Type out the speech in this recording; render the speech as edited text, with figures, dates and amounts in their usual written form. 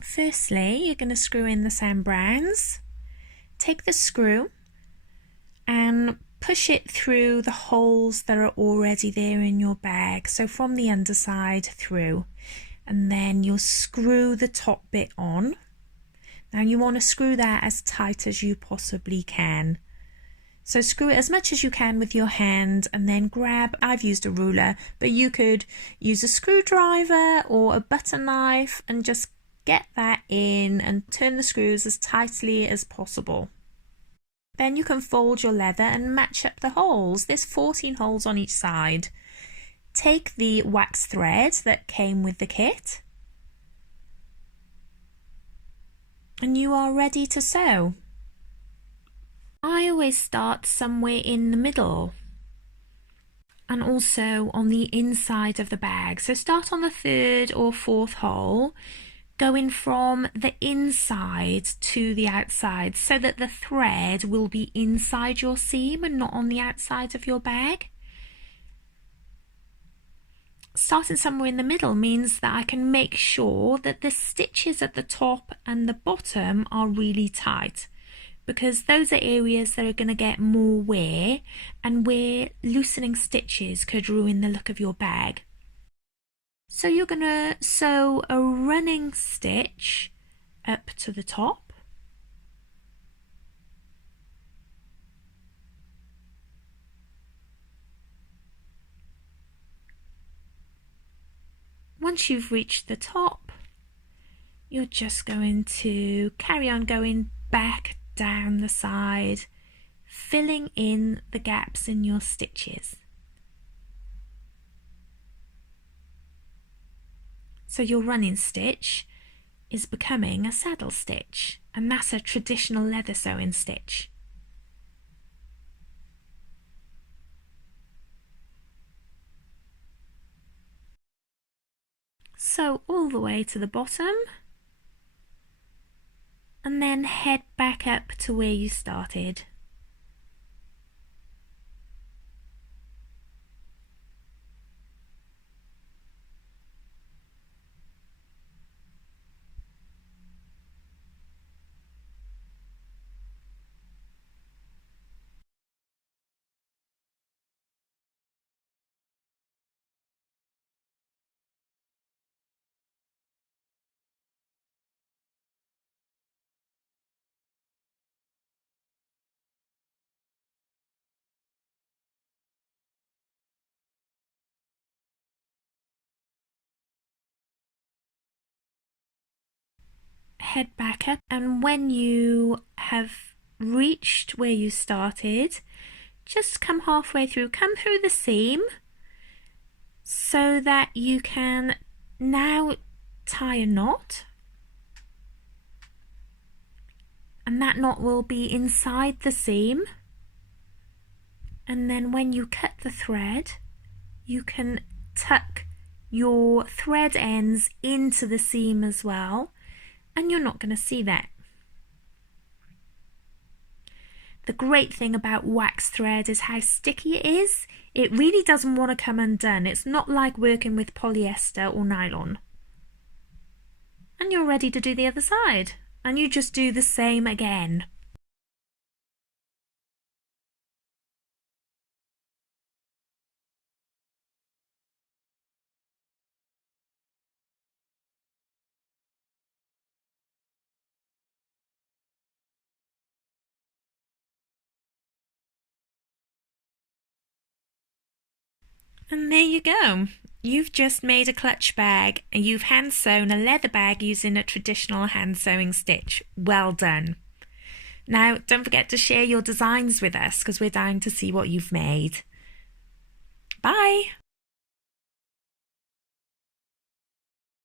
Firstly, you're going to screw in the Sam Browns. Take the screw and push it through the holes that are already there in your bag, so from the underside through, and then you'll screw the top bit on. Now you want to screw that as tight as you possibly can. So screw it as much as you can with your hand and then grab, I've used a ruler, but you could use a screwdriver or a butter knife and just get that in and turn the screws as tightly as possible. Then you can fold your leather and match up the holes. There's 14 holes on each side. Take the wax thread that came with the kit and you are ready to sew. I always start somewhere in the middle and also on the inside of the bag. So start on the 3rd or 4th hole, going from the inside to the outside so that the thread will be inside your seam and not on the outside of your bag. Starting somewhere in the middle means that I can make sure that the stitches at the top and the bottom are really tight, because those are areas that are going to get more wear, and where loosening stitches could ruin the look of your bag. So you're going to sew a running stitch up to the top. Once you've reached the top, you're just going to carry on going back down the side, filling in the gaps in your stitches. So your running stitch is becoming a saddle stitch, and that's a traditional leather sewing stitch. Sew all the way to the bottom and then head back up to where you started. Head back up, and when you have reached where you started, just come halfway through, come through the seam so that you can now tie a knot, and that knot will be inside the seam, and then when you cut the thread you can tuck your thread ends into the seam as well, and you're not going to see that. The great thing about wax thread is how sticky it is. It really doesn't want to come undone. It's not like working with polyester or nylon. And you're ready to do the other side. And you just do the same again. And there you go. You've just made a clutch bag and you've hand sewn a leather bag using a traditional hand sewing stitch. Well done. Now don't forget to share your designs with us because we're dying to see what you've made. Bye!